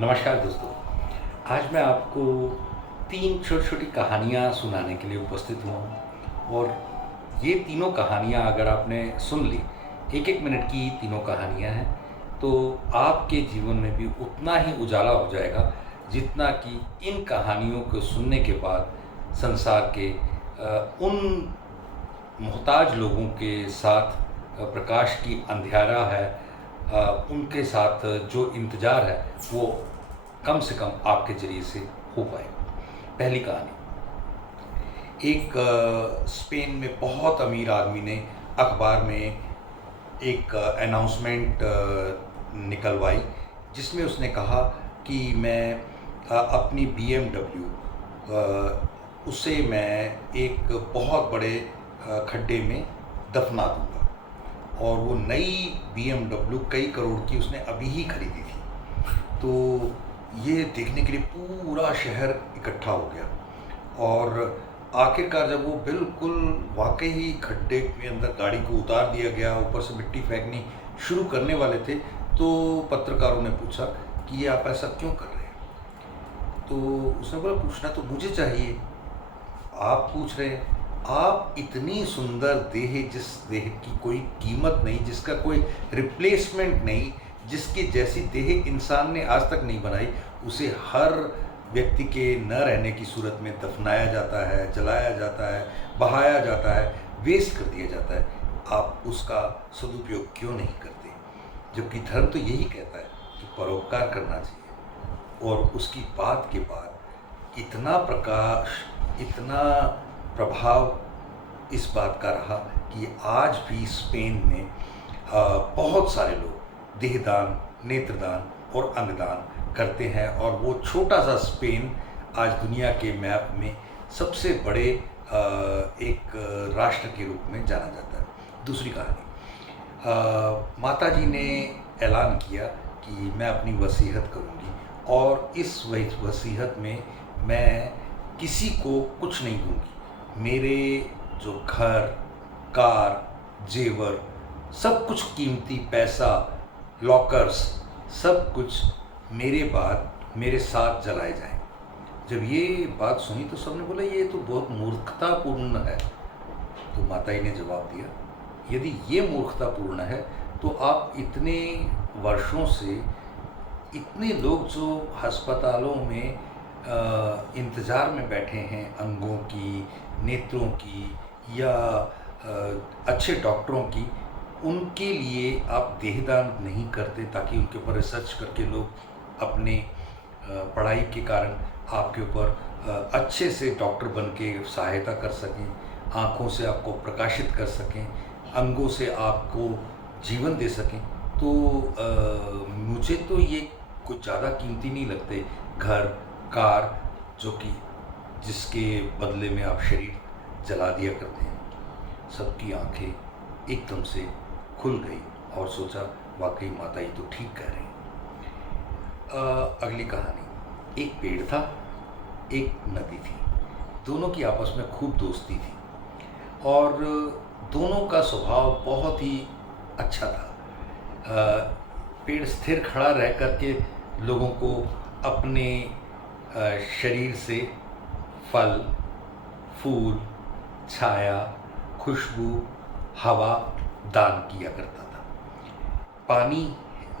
नमस्कार दोस्तों। आज मैं आपको 3 छोटी-छोटी कहानियाँ सुनाने के लिए उपस्थित हुआ हूँ और ये तीनों कहानियाँ अगर आपने सुन ली, 1-1 मिनट की तीनों कहानियाँ हैं, तो आपके जीवन में भी उतना ही उजाला हो जाएगा, जितना कि इन कहानियों को सुनने के बाद संसार के उन मोहताज लोगों के साथ प्रकाश की अंधियारा है, उनके साथ जो इंतज़ार है, वो कम से कम आपके ज़रिए से हो पाएगा। पहली कहानी, एक स्पेन में बहुत अमीर आदमी ने अखबार में एक अनाउंसमेंट निकलवाई, जिसमें उसने कहा कि मैं अपनी बीएमडब्ल्यू उसे मैं एक बहुत बड़े खड्डे में दफना दूँगा। और वो नई बीएमडब्ल्यू कई करोड़ की उसने अभी ही खरीदी थी। तो ये देखने के लिए पूरा शहर इकट्ठा हो गया और आखिरकार जब वो बिल्कुल वाकई ही खड्डे के अंदर गाड़ी को उतार दिया गया, ऊपर से मिट्टी फेंकनी शुरू करने वाले थे, तो पत्रकारों ने पूछा कि ये आप ऐसा क्यों कर रहे हैं? तो उसने बोला, पूछना तो मुझे चाहिए, आप पूछ रहे हैं। आप इतनी सुंदर देह, जिस देह की कोई कीमत नहीं, जिसका कोई रिप्लेसमेंट नहीं, जिसके जैसी देह इंसान ने आज तक नहीं बनाई, उसे हर व्यक्ति के न रहने की सूरत में दफनाया जाता है, जलाया जाता है, बहाया जाता है, वेस्ट कर दिया जाता है। आप उसका सदुपयोग क्यों नहीं करते? जबकि धर्म तो यही कहता है कि परोपकार करना चाहिए। और उसकी बात के बाद इतना प्रकाश, इतना प्रभाव इस बात का रहा कि आज भी स्पेन में बहुत सारे लोग देहदान, नेत्रदान और अंगदान करते हैं और वो छोटा सा स्पेन आज दुनिया के मैप में सबसे बड़े एक राष्ट्र के रूप में जाना जाता है। दूसरी कहानी, माता जी ने ऐलान किया कि मैं अपनी वसीयत करूँगी और इस वसीयत में मैं किसी को कुछ नहीं दूँगी। मेरे जो घर, कार, जेवर, सब कुछ कीमती, पैसा, लॉकर्स, सब कुछ मेरे बाद मेरे साथ जलाए जाएँ। जब ये बात सुनी तो सबने बोला, ये तो बहुत मूर्खतापूर्ण है। तो माता जी ने जवाब दिया, यदि ये मूर्खतापूर्ण है तो आप इतने वर्षों से इतने लोग जो अस्पतालों में इंतज़ार में बैठे हैं, अंगों की, नेत्रों की या अच्छे डॉक्टरों की, उनके लिए आप देहदान नहीं करते ताकि उनके ऊपर रिसर्च करके लोग अपने पढ़ाई के कारण आपके ऊपर अच्छे से डॉक्टर बन के सहायता कर सकें, आँखों से आपको प्रकाशित कर सकें, अंगों से आपको जीवन दे सकें। तो मुझे तो ये कुछ ज़्यादा कीमती नहीं लगते, घर, कार, जो कि जिसके बदले में आप शरीर जला दिया करते हैं। सबकी आंखें एकदम से खुल गई और सोचा, वाकई माता ये तो ठीक कह रही हैं। अगली कहानी, एक पेड़ था, एक नदी थी, दोनों की आपस में खूब दोस्ती थी और दोनों का स्वभाव बहुत ही अच्छा था। पेड़ स्थिर खड़ा रह कर के लोगों को अपने शरीर से फल, फूल, छाया, खुशबू, हवा दान किया करता था। पानी,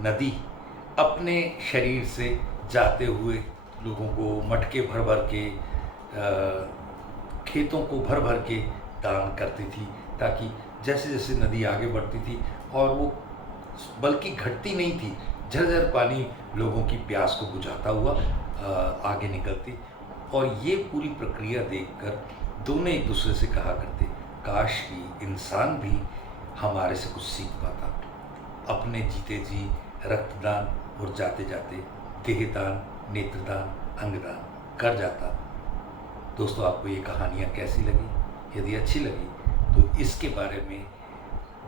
नदी अपने शरीर से जाते हुए लोगों को मटके भर भर के, खेतों को भर भर के दान करती थी, ताकि जैसे जैसे नदी आगे बढ़ती थी और वो बल्कि घटती नहीं थी, झरझर पानी लोगों की प्यास को बुझाता हुआ आगे निकलती। और ये पूरी प्रक्रिया देखकर दोनों एक दूसरे से कहा करते, काश कि इंसान भी हमारे से कुछ सीख पाता, अपने जीते जी रक्तदान और जाते जाते देहदान, नेत्रदान, अंगदान कर जाता। दोस्तों, आपको ये कहानियाँ कैसी लगी? यदि अच्छी लगी तो इसके बारे में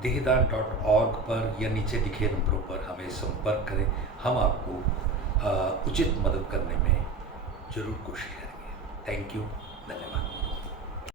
dehdan.org पर या नीचे लिखे नंबरों पर हमें संपर्क करें। हम आपको उचित मदद करने में ज़रूर कोशिश करेंगे। थैंक यू, धन्यवाद।